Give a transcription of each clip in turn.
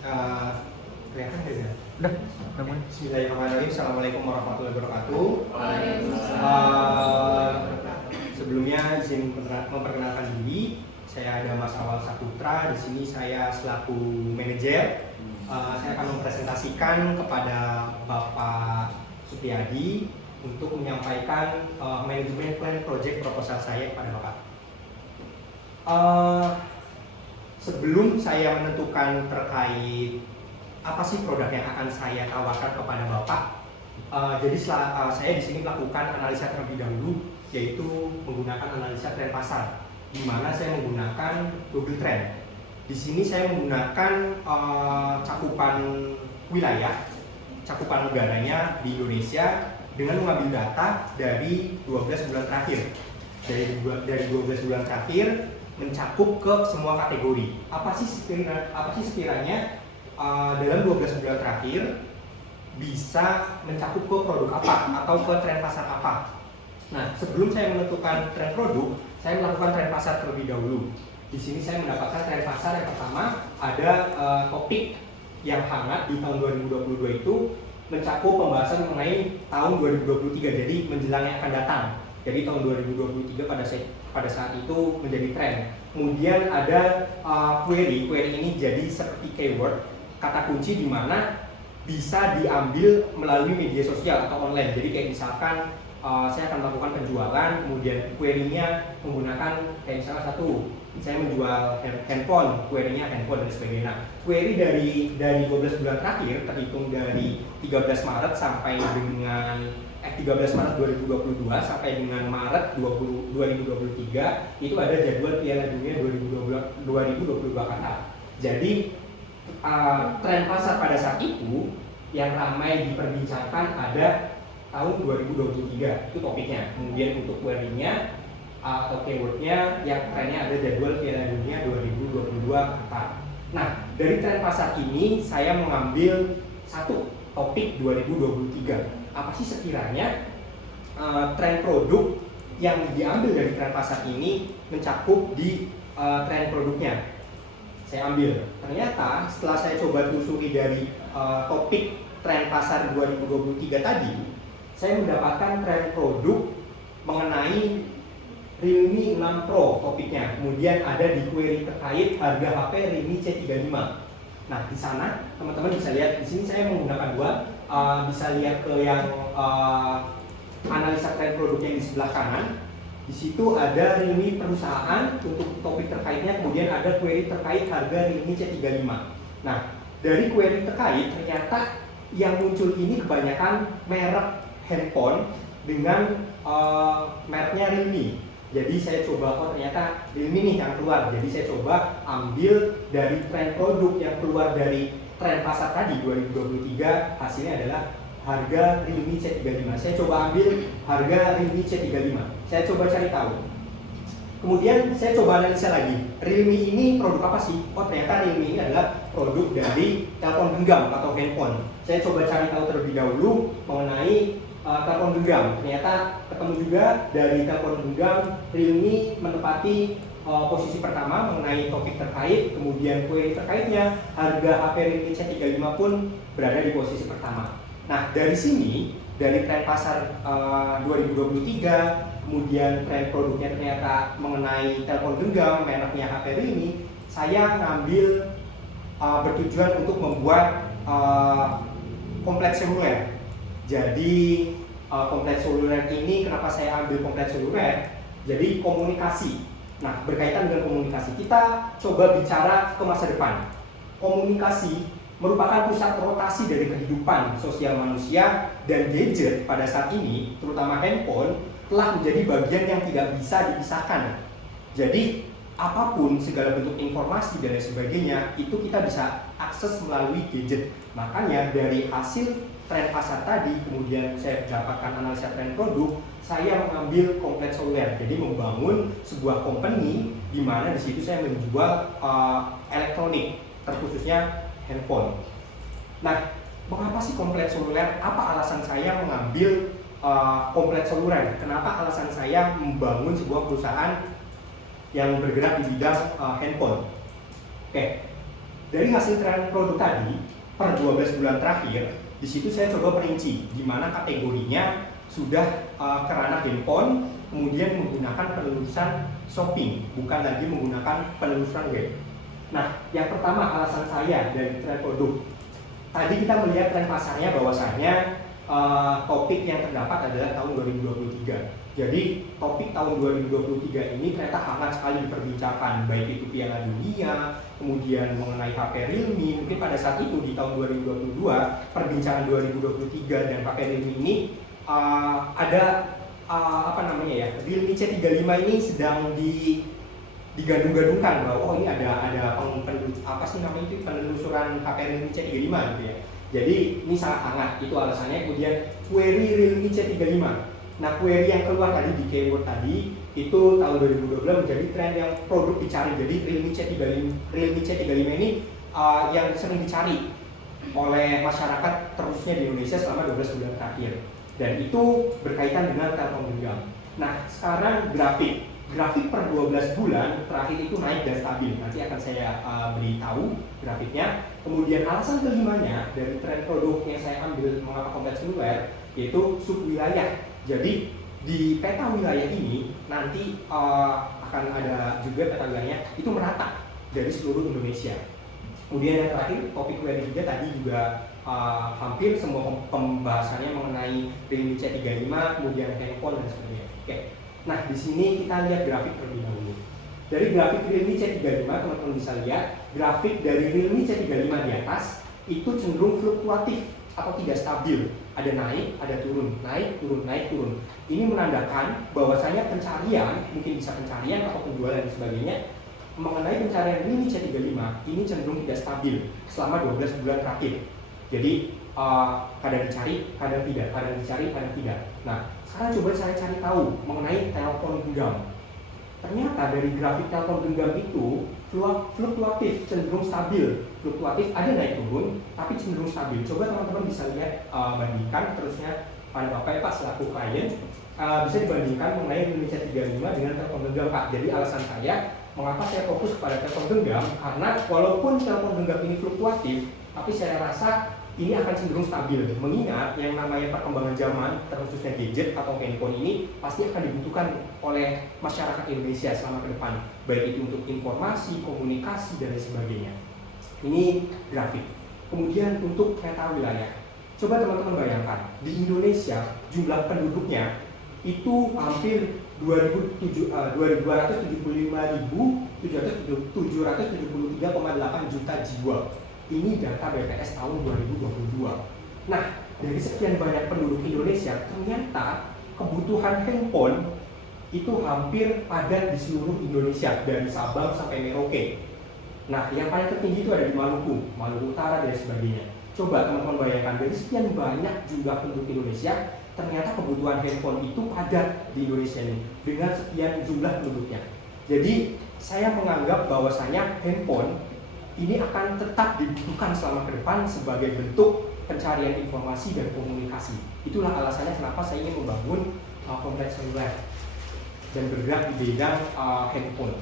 Uh, Kelihatan nggak ya? Udah mulai. Bismillahirrahmanirrahim. Assalamualaikum warahmatullahi wabarakatuh. Sebelumnya izin memperkenalkan diri. Saya ada Mas Awal Saputra. Di sini saya selaku manajer. Saya akan mempresentasikan kepada Bapak Supriyadi untuk menyampaikan manajemen plan project proposal saya kepada Bapak. Sebelum saya menentukan terkait apa sih produk yang akan saya tawarkan kepada Bapak, jadi saya di sini melakukan analisa terlebih dahulu, yaitu menggunakan analisa tren pasar, di mana saya menggunakan Google Trend. Di sini saya menggunakan cakupan wilayah, cakupan negaranya di Indonesia dengan mengambil data dari 12 bulan terakhir. Dari 12 bulan terakhir mencakup ke semua kategori. Apa sih sekiranya dalam 12 bulan terakhir bisa mencakup ke produk apa atau ke tren pasar apa. Nah, sebelum saya menentukan tren produk, saya melakukan tren pasar terlebih dahulu. Di sini saya mendapatkan tren pasar yang pertama, ada topik yang hangat di tahun 2022 itu mencakup pembahasan mengenai tahun 2023, jadi menjelang yang akan datang. Jadi tahun 2023 pada saat itu menjadi tren. Kemudian ada query ini jadi seperti keyword, kata kunci di mana bisa diambil melalui media sosial atau online. Jadi kayak misalkan saya akan melakukan penjualan, kemudian query-nya menggunakan kayak misalnya saya menjual handphone, query-nya handphone dan sebagainya. Query dari 12 bulan terakhir terhitung dari 13 Maret sampai dengan 13 Maret 2022 sampai dengan Maret 2023 itu ada jadwal Piala Dunia 2022 Qatar. Jadi tren pasar pada saat itu yang ramai diperbincangkan ada tahun 2023, itu topiknya. Kemudian untuk query-nya atau keyword-nya yang trennya ada jadwal Piala Dunia 2022 Qatar. Nah, dari tren pasar ini saya mengambil satu topik 2023. Apa sih sekiranya tren produk yang diambil dari tren pasar ini mencakup di tren produknya. Saya ambil. Ternyata setelah saya coba telusuri dari topik tren pasar 2023 tadi, saya mendapatkan tren produk mengenai Realme 6 Pro topiknya. Kemudian ada di query terkait harga HP Realme C35. Nah, di sana teman-teman bisa lihat, di sini saya menggunakan dua, bisa lihat ke yang analisa tren produknya di sebelah kanan. Di situ ada Realme perusahaan untuk topik terkaitnya, kemudian ada query terkait harga Realme C35. Nah, dari query terkait ternyata yang muncul ini kebanyakan merek handphone dengan mereknya Realme. Jadi saya coba, ternyata Realme nih yang keluar. Jadi saya coba ambil dari tren produk yang keluar dari tren pasar tadi 2023, hasilnya adalah harga Realme C35. Saya coba ambil harga Realme C35. Saya coba cari tahu. Kemudian saya coba analisa lagi. Realme ini produk apa sih? Oh, ternyata Realme ini adalah produk dari telepon genggam atau handphone. Saya coba cari tahu terlebih dahulu mengenai telepon genggam. Ternyata ketemu juga dari telepon genggam, Realme menempati posisi pertama mengenai topik terkait, kemudian query terkaitnya harga HP Realme C35 pun berada di posisi pertama. Nah, dari sini, dari tren pasar 2023, kemudian tren produknya ternyata mengenai telepon genggam, mereknya HP Realme, saya ngambil bertujuan untuk membuat kompleks seluler. Jadi kompleks seluler ini kenapa saya ambil kompleks seluler? Jadi komunikasi. Nah, berkaitan dengan komunikasi, kita coba bicara ke masa depan. Komunikasi merupakan pusat rotasi dari kehidupan sosial manusia, dan gadget pada saat ini, terutama handphone, telah menjadi bagian yang tidak bisa dipisahkan. Jadi apapun, segala bentuk informasi dan lain sebagainya, itu kita bisa akses melalui gadget. Makanya dari hasil tren pasar tadi, kemudian saya dapatkan analisa tren produk, saya mengambil kompleks seluler. Jadi membangun sebuah company di mana di situ saya menjual elektronik, terkhususnya handphone. Nah, mengapa sih kompleks seluler? Apa alasan saya mengambil kompleks seluler? Kenapa alasan saya membangun sebuah perusahaan yang bergerak di bidang handphone? Oke. dari hasil tren produk tadi per 12 bulan terakhir, di situ saya coba perinci di mana kategorinya sudah ke ranah handphone, kemudian menggunakan penelusuran shopping, bukan lagi menggunakan penelusuran web. Nah, yang pertama alasan saya dari tren produk. Tadi kita melihat tren pasarnya bahwasanya topik yang terdapat adalah tahun 2023. Jadi topik tahun 2023 ini ternyata hangat sekali diperbincangkan, baik itu Piala Dunia, kemudian mengenai HP Realme. Mungkin pada saat itu di tahun 2022, perbincangan 2023 dan HP Realme ini ada Realme C35 ini sedang digadung-gadungkan bahwa ini ada penelusuran HP Realme C35 gitu ya. Jadi ini sangat hangat, itu alasannya. Kemudian query Realme C35. Nah, query yang keluar tadi di keyword tadi itu tahun 2022 menjadi tren yang produk dicari. Jadi Realme C35 ini yang sering dicari oleh masyarakat terusnya di Indonesia selama 12 bulan terakhir. Dan itu berkaitan dengan telepon genggam. Nah, sekarang grafik per 12 bulan terakhir itu naik dan stabil. Nanti akan saya beritahu grafiknya. Kemudian alasan kelimanya dari tren produk yang saya ambil mengapa kompleks seluler, yaitu subwilayah. Jadi di peta wilayah ini nanti akan ada juga peta wilayahnya itu merata dari seluruh Indonesia. Kemudian yang terakhir topik query juga tadi juga hampir semua pembahasannya mengenai Realme C35, kemudian handphone dan sebagainya. Oke. Nah, di sini kita lihat grafik terlebih dahulu. Dari grafik Realme C35 teman-teman bisa lihat grafik dari Realme C35 di atas itu cenderung fluktuatif atau tidak stabil. Ada naik, ada turun, naik, turun, naik, turun. Ini menandakan bahwasanya pencarian, mungkin bisa pencarian atau penjualan dan sebagainya, mengenai pencarian Realme C35 ini cenderung tidak stabil selama 12 bulan terakhir. Jadi kadang dicari, kadang tidak, kadang dicari, kadang tidak. Nah, sekarang coba saya cari tahu mengenai telepon genggam. Ternyata dari grafik telepon genggam itu fluktuatif, cenderung stabil. Fluktuatif, ada naik turun, tapi cenderung stabil. Coba teman-teman bisa lihat, bandingkan terusnya pada Bapak Pak selaku klien, bisa dibandingkan mengenai Realme C35 dengan telepon genggam Pak. Jadi alasan saya, mengapa saya fokus kepada telepon genggam, karena walaupun telepon genggam ini fluktuatif, tapi saya rasa ini akan cenderung stabil. Mengingat yang namanya perkembangan zaman, terkhususnya gadget atau handphone ini pasti akan dibutuhkan oleh masyarakat Indonesia selama ke depan, baik itu untuk informasi, komunikasi, dan lain sebagainya. Ini grafik. Kemudian untuk peta wilayah, coba teman-teman bayangkan, di Indonesia jumlah penduduknya itu hampir 275.773,8 juta jiwa. Ini data BPS tahun 2022. Nah, dari sekian banyak penduduk Indonesia, ternyata kebutuhan handphone itu hampir padat di seluruh Indonesia, dari Sabang sampai Merauke. Nah, yang paling tertinggi itu ada di Maluku Utara dan sebagainya. Coba teman-teman bayangkan, dari sekian banyak jumlah penduduk Indonesia, ternyata kebutuhan handphone itu padat di Indonesia ini dengan sekian jumlah penduduknya. Jadi, saya menganggap bahwasanya handphone ini akan tetap dibutuhkan selama ke depan sebagai bentuk pencarian informasi dan komunikasi. Itulah alasannya kenapa saya ingin membangun kompleks seluler dan bergerak di bidang handphone.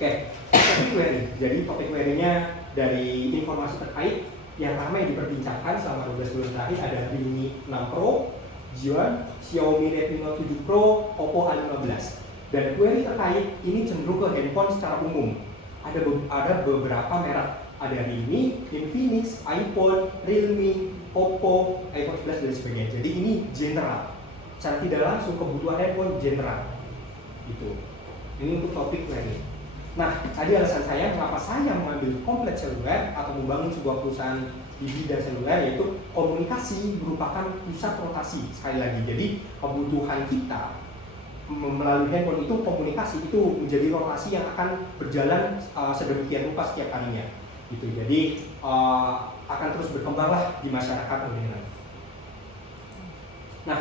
Oke, topik query. Jadi topik query-nya dari informasi terkait yang ramai diperbincangkan selama 12 bulan terakhir ada Realme 6 Pro, Xiaomi, Xiaomi Redmi Note 7 Pro, Oppo A15. Dan query terkait ini cenderung ke handphone secara umum. Ada beberapa merek, ada Realme, Infinix, iPhone, Realme, Oppo, iPhone 11 dan sebagainya. Jadi ini general, secara tidak langsung kebutuhan handphone general. Gitu. Ini untuk topik query. Nah, tadi alasan saya mengapa saya mengambil kompleks seluler atau membangun sebuah perusahaan di bidang seluler, yaitu komunikasi merupakan pusat rotasi. Sekali lagi, jadi kebutuhan kita melalui handphone itu, komunikasi itu menjadi rotasi yang akan berjalan sedemikian rupa setiap harinya gitu. Jadi akan terus berkembanglah di masyarakat modern. Nah,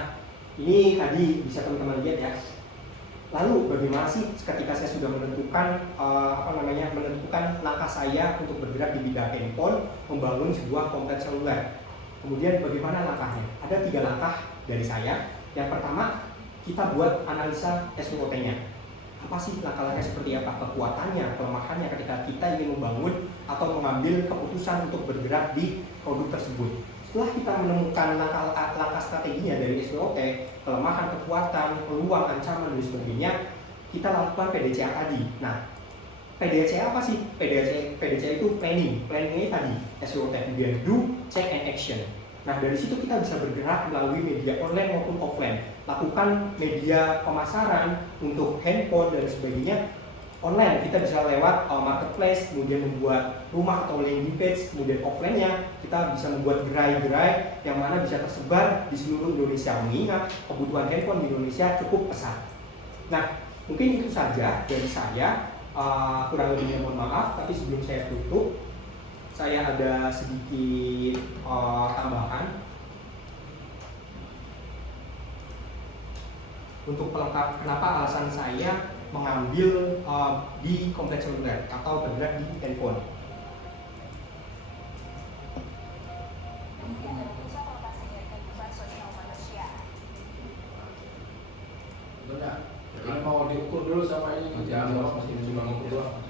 ini tadi bisa teman-teman lihat ya. Lalu bagaimana sih ketika saya sudah menentukan menentukan langkah saya untuk bergerak di bidang handphone, membangun sebuah kompleks seluler. Kemudian bagaimana langkahnya? Ada 3 langkah dari saya. Yang pertama, kita buat analisa SWOT-nya. apa sih langkah-langkah seperti apa, kekuatannya, kelemahannya ketika kita ingin membangun atau mengambil keputusan untuk bergerak di produk tersebut. Setelah kita menemukan langkah strateginya dari SWOT, kelemahan, kekuatan, peluang, ancaman, dan sebagainya, kita lakukan PDCA tadi. Nah, PDCA apa sih? PDCA itu planningnya tadi, SWOT, kemudian do, check, and action. Nah, dari situ kita bisa bergerak melalui media online maupun offline. Lakukan media pemasaran untuk handphone dan sebagainya online. Kita bisa lewat marketplace, kemudian membuat rumah atau landing page, kemudian offline-nya kita bisa membuat gerai-gerai yang mana bisa tersebar di seluruh Indonesia, mengingat kebutuhan handphone di Indonesia cukup pesat. Nah, mungkin itu saja dari saya. Kurang lebihnya mohon maaf, tapi sebelum saya tutup, saya ada sedikit tambahan untuk pelengkap kenapa alasan saya mengambil di kompleks seluler atau bergerak di handphone. Benar. Jadi mau diukur dulu sama ini, jangan masih cuma ngukur doang.